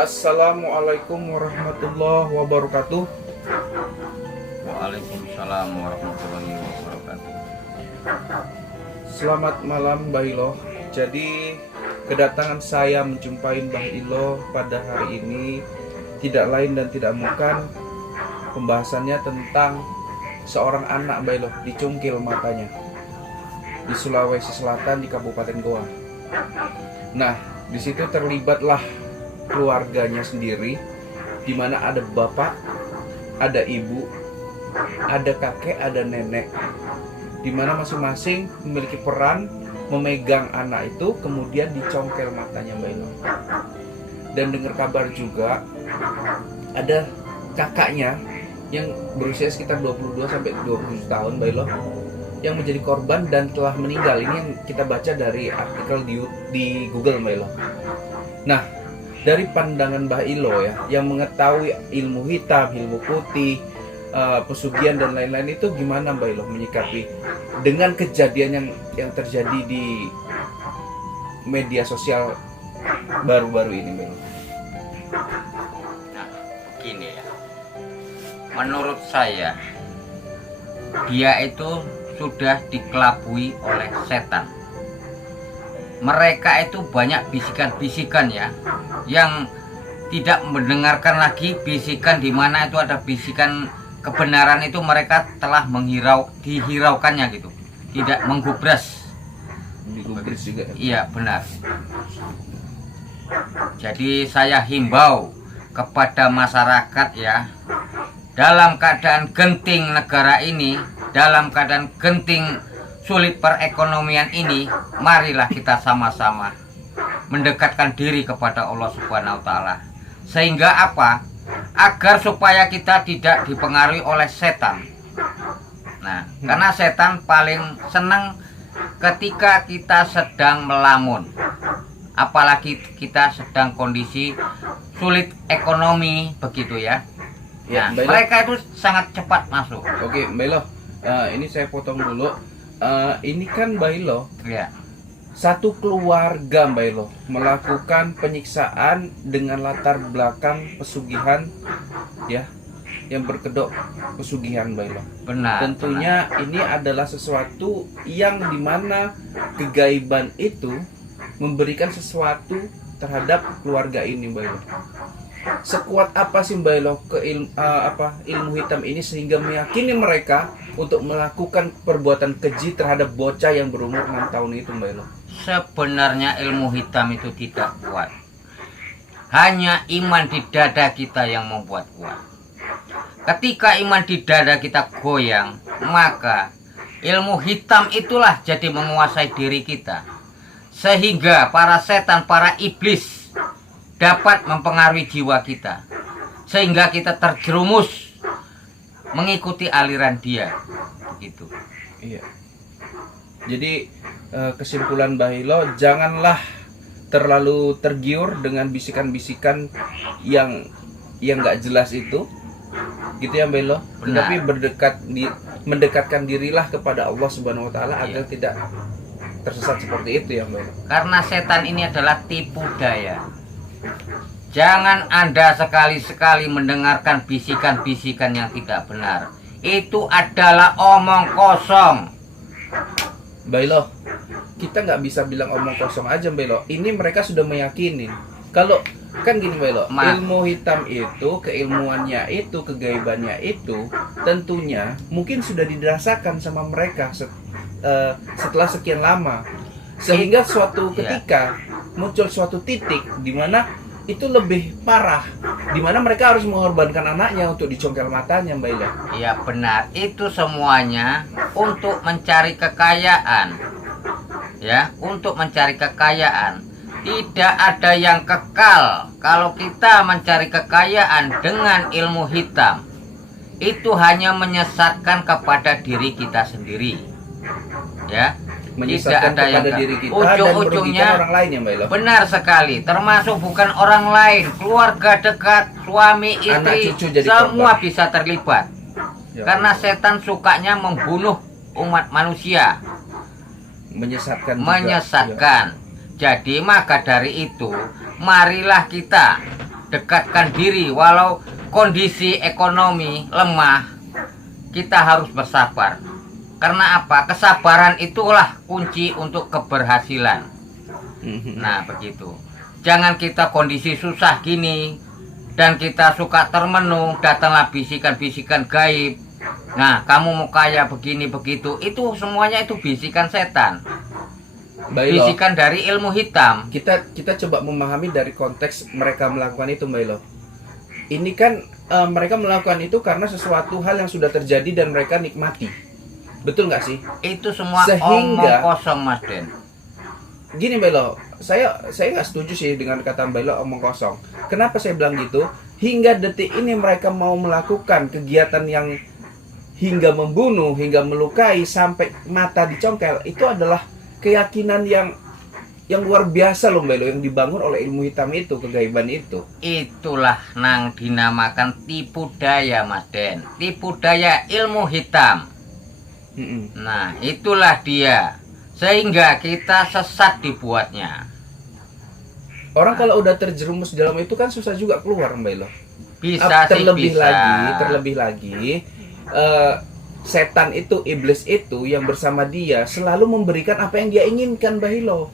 Assalamualaikum warahmatullahi wabarakatuh. Waalaikumsalam warahmatullahi wabarakatuh. Selamat malam Mbah Ilo. Jadi kedatangan saya menjumpai Mbah Ilo pada hari ini tidak lain dan tidak bukan pembahasannya tentang seorang anak Mbah Ilo dicungkil matanya di Sulawesi Selatan di Kabupaten Goa. Nah, di situ terlibatlah keluarganya sendiri, di mana ada bapak, ada ibu, ada kakek, ada nenek, di mana masing-masing memiliki peran memegang anak itu, kemudian dicongkel matanya Mbak Ilo. Dan dengar kabar juga ada kakaknya yang berusia sekitar 22 sampai 27 tahun Mbak Ilo, yang menjadi korban dan telah meninggal. Ini yang kita baca dari artikel di Google Mbak Ilo. Nah, dari pandangan Mbah Ilo ya, yang mengetahui ilmu hitam, ilmu putih, pesugihan dan lain-lain, itu gimana Mbah Ilo menyikapi dengan kejadian yang terjadi di media sosial baru-baru ini Mbah Ilo? Nah, gini ya. Menurut saya, dia itu sudah dikelabui oleh setan. Mereka itu banyak bisikan-bisikan ya, yang tidak mendengarkan lagi bisikan, di mana itu ada bisikan kebenaran, itu mereka telah dihiraukannya gitu, tidak menggubras. Digubris juga. Iya benar. Jadi saya himbau kepada masyarakat ya, dalam keadaan genting negara ini, dalam keadaan genting sulit perekonomian ini, marilah kita sama-sama mendekatkan diri kepada Allah Subhanahu wa Ta'ala. Sehingga apa? Agar supaya kita tidak dipengaruhi oleh setan. Nah, karena setan paling senang ketika kita sedang melamun, apalagi kita sedang kondisi sulit ekonomi begitu ya. Ya, Nah, mereka itu sangat cepat masuk. Oke, Mbak Ilo, ini saya potong dulu. Ini kan Mbak Ilo, Ya. satu keluarga Mbak Ilo melakukan penyiksaan dengan latar belakang pesugihan ya, yang berkedok pesugihan Mbak Ilo. Benar. Tentunya ini adalah sesuatu yang dimana kegaiban itu memberikan sesuatu terhadap keluarga ini Mbak Ilo. Sekuat apa sih Mbak Ilo ilmu hitam ini sehingga meyakini mereka untuk melakukan perbuatan keji terhadap bocah yang berumur 6 tahun itu Mbak Ilo? Sebenarnya ilmu hitam itu tidak kuat. Hanya iman di dada kita yang membuat kuat. Ketika iman di dada kita goyang, maka ilmu hitam itulah jadi menguasai diri kita. Sehingga para setan, para iblis dapat mempengaruhi jiwa kita, sehingga kita terjerumus mengikuti aliran dia, begitu. Iya. Jadi kesimpulan Mbah Ilo, janganlah terlalu tergiur dengan bisikan-bisikan yang nggak jelas itu, gitu ya Mbah Ilo. Tapi mendekatkan dirilah kepada Allah Subhanahu Wa Taala agar tidak tersesat seperti itu ya Mbah Ilo. Karena setan ini adalah tipu daya. Jangan Anda sekali-sekali mendengarkan bisikan-bisikan yang tidak benar. Itu adalah omong kosong. Mbak Ilo, kita nggak bisa bilang omong kosong aja Mbak Ilo. Ini mereka sudah meyakini. Kalau kan gini Mbak Ilo, ilmu hitam itu, keilmuannya itu, kegaibannya itu, tentunya mungkin sudah dirasakan sama mereka setelah sekian lama. Sehingga suatu ketika muncul suatu titik di mana itu lebih parah, di mana mereka harus mengorbankan anaknya untuk dicongkel matanya Mbak Ila. Iya benar, itu semuanya untuk mencari kekayaan. Ya, untuk mencari kekayaan. Tidak ada yang kekal. Kalau kita mencari kekayaan dengan ilmu hitam, itu hanya menyesatkan kepada diri kita sendiri. Ya, Menyesatkan tidak ada yang kepada diri kita ujung-ujungnya dan orang lain ya Mbak Ilo. benar sekali, termasuk bukan orang lain, keluarga dekat, suami, Anak istri, cucu jadi semua korban. bisa terlibat. Ya, Karena setan sukanya membunuh umat manusia, menyesatkan juga. menyesatkan. Jadi maka dari itu, marilah kita dekatkan diri walau kondisi ekonomi lemah, kita harus bersabar. Karena apa? Kesabaran itulah kunci untuk keberhasilan. Nah, begitu. Jangan kita kondisi susah gini dan kita suka termenung, datanglah bisikan-bisikan gaib. Nah, kamu mau kaya begini begitu. Itu semuanya itu bisikan setan. Mbak Ilo, Bisikan dari ilmu hitam. kita coba memahami dari konteks mereka melakukan itu, Mbak Ilo. Ini kan mereka melakukan itu karena sesuatu hal yang sudah terjadi dan mereka nikmati. Betul nggak sih? Itu semua Sehingga- omong kosong, Mas Den. Gini Mbak Ilo, saya nggak setuju sih dengan kata Mbak Ilo omong kosong. Kenapa saya bilang gitu? Hingga detik ini mereka mau melakukan kegiatan yang hingga membunuh, hingga melukai, sampai mata dicongkel. Itu adalah keyakinan yang luar biasa loh Mbak Ilo, yang dibangun oleh ilmu hitam itu, kegaiban itu. Itulah nang dinamakan tipu daya, Mas Den. Tipu daya ilmu hitam. Nah, itulah dia. Sehingga kita sesat dibuatnya. Orang kalau udah terjerumus dalam itu kan susah juga keluar Mbak Ilo. Bisa sih, terlebih bisa. lagi setan itu, iblis itu yang bersama dia selalu memberikan apa yang dia inginkan Mbak Ilo.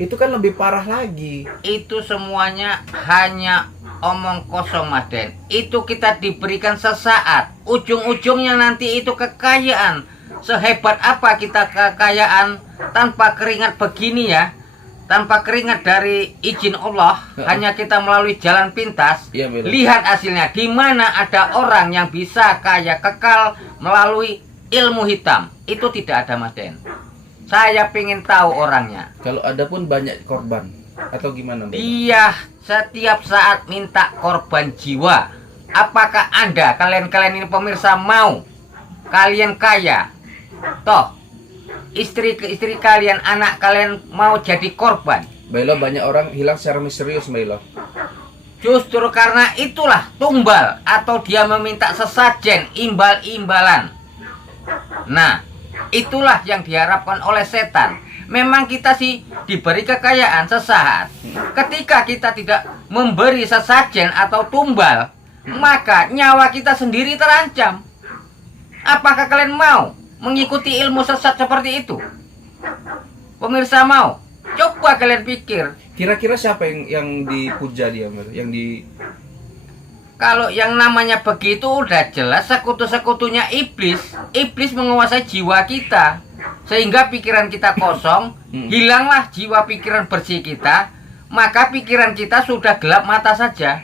Itu kan lebih parah lagi. Itu semuanya hanya omong kosong, Mas Den. Itu kita diberikan sesaat. Ujung-ujungnya nanti itu kekayaan. Sehebat apa kita kekayaan tanpa keringat begini ya, tanpa keringat dari izin Allah, hanya kita melalui jalan pintas. Iya, Mbak Ilo. Lihat hasilnya, di mana ada orang yang bisa kaya kekal melalui ilmu hitam. Itu tidak ada, Mas Den. Saya pengen tahu orangnya. Kalau ada pun banyak korban atau gimana Mbak Ilo? Dia setiap saat minta korban jiwa. Apakah Anda, kalian ini pemirsa, mau kalian kaya? Toh, istri kalian, anak kalian mau jadi korban. Mbak Ilo, banyak orang hilang secara misterius Mbak Ilo. Justru karena itulah tumbal atau dia meminta sesajen, imbal-imbalan. Nah, itulah yang diharapkan oleh setan. Memang kita sih diberi kekayaan sesaat. Ketika kita tidak memberi sesajen atau tumbal, maka nyawa kita sendiri terancam. Apakah kalian mau mengikuti ilmu sesat seperti itu? Pemirsa mau? Coba kalian pikir. Kira-kira siapa yang dipuja dia Mbak Ilo? Kalau yang namanya begitu udah jelas sekutu-sekutunya iblis. Iblis menguasai jiwa kita. Sehingga pikiran kita kosong, hilanglah jiwa pikiran bersih kita, maka pikiran kita sudah gelap mata saja.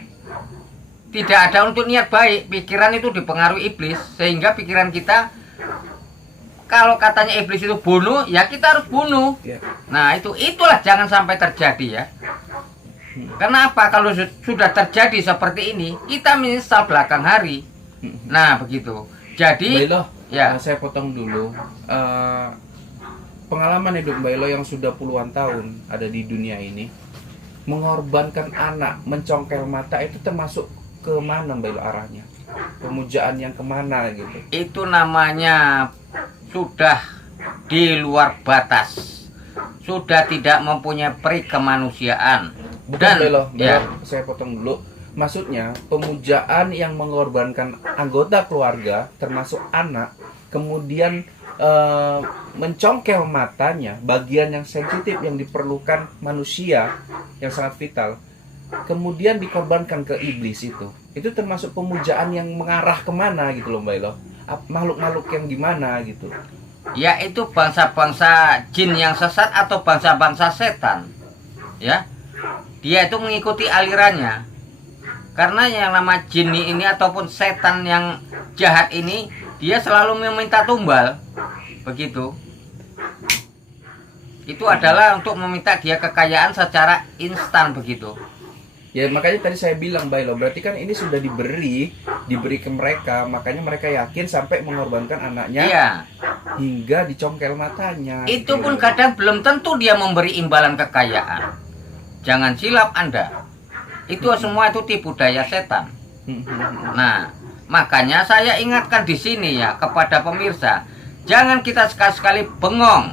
Tidak ada untuk niat baik, pikiran itu dipengaruhi iblis. Sehingga pikiran kita, kalau katanya iblis itu bunuh, ya kita harus bunuh. Ya. Nah itulah jangan sampai terjadi ya. Kenapa? Kalau sudah terjadi seperti ini, kita menyesal belakang hari. Nah begitu. Jadi Mbak Ilo, ya. saya potong dulu. Pengalaman hidup Mbak Ilo yang sudah puluhan tahun ada di dunia ini, mengorbankan anak, mencongkel mata, itu termasuk kemana Mbak Ilo arahnya? Pemujaan yang kemana gitu? Itu namanya sudah di luar batas, sudah tidak mempunyai peri kemanusiaan. Bukan Dan Mbak Ilo, ya, saya potong dulu. Maksudnya pemujaan yang mengorbankan anggota keluarga, termasuk anak, kemudian mencongkel matanya, bagian yang sensitif yang diperlukan manusia yang sangat vital, kemudian dikorbankan ke iblis itu termasuk pemujaan yang mengarah kemana gitu loh Mbak Ilo? Makhluk-makhluk yang gimana gitu? yaitu bangsa-bangsa jin yang sesat atau bangsa-bangsa setan. Ya, dia itu mengikuti alirannya. Karena yang nama jin ini ataupun setan yang jahat ini, dia selalu meminta tumbal. Begitu. Itu adalah untuk meminta dia kekayaan secara instan begitu. Ya makanya tadi saya bilang Mbak Ilo, berarti kan ini sudah diberi ke mereka, makanya mereka yakin sampai mengorbankan anaknya, Iya. hingga dicongkel matanya. Itu gitu pun loh. kadang belum tentu dia memberi imbalan kekayaan. Jangan silap Anda. Itu semua itu tipu daya setan. Nah, makanya saya ingatkan di sini ya kepada pemirsa, jangan kita sekali-sekali bengong.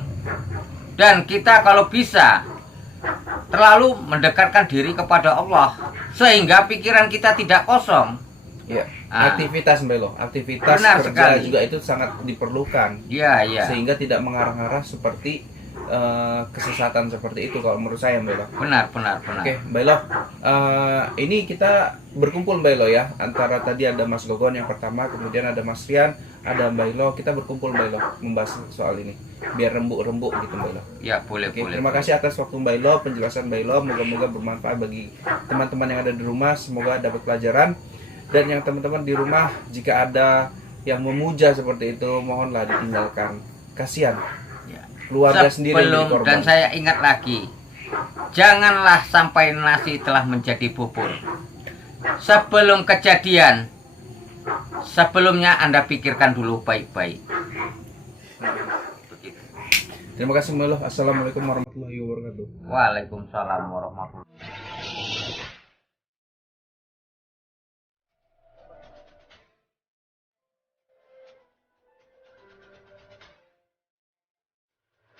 Dan kita kalau bisa terlalu mendekatkan diri kepada Allah sehingga pikiran kita tidak kosong. Ya, Ah. aktivitas Mbak Elo, aktivitas Benar kerja sekali. juga itu sangat diperlukan Iya, iya. sehingga tidak mengarah-arah seperti kesesatan seperti itu kalau menurut saya Mbak Elo. Benar, benar, benar. Oke, Mbak Elo, ini kita berkumpul Mbak Elo ya, antara tadi ada Mas Gogon yang pertama, kemudian ada Mas Rian, ada Mbak Elo, kita berkumpul Mbak Elo membahas soal ini, biar rembuk-rembuk gitu Mbak Elo. Ya, boleh, Oke, boleh. terima kasih atas waktu Mbak Elo, penjelasan Mbak Elo, moga-moga bermanfaat bagi teman-teman yang ada di rumah, semoga dapat pelajaran. Dan yang teman-teman di rumah, jika ada yang memuja seperti itu, mohonlah ditinggalkan. Kasihan Ya. keluarga sendiri yang jadi korban. Dan saya ingat lagi, janganlah sampai nasi telah menjadi bubur. Sebelum kejadian, sebelumnya Anda pikirkan dulu baik-baik. Begitu. Terima kasih Mbak Elo. Assalamualaikum warahmatullahi wabarakatuh. Waalaikumsalam warahmatullahi.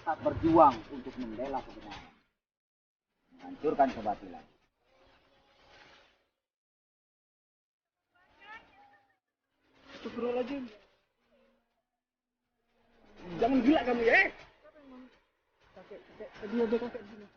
Tak berjuang untuk membela kebenaran, menghancurkan kebatilan. Astagfirullahaladzim. Jangan gila kamu ya. Tadi ada kakek di sini.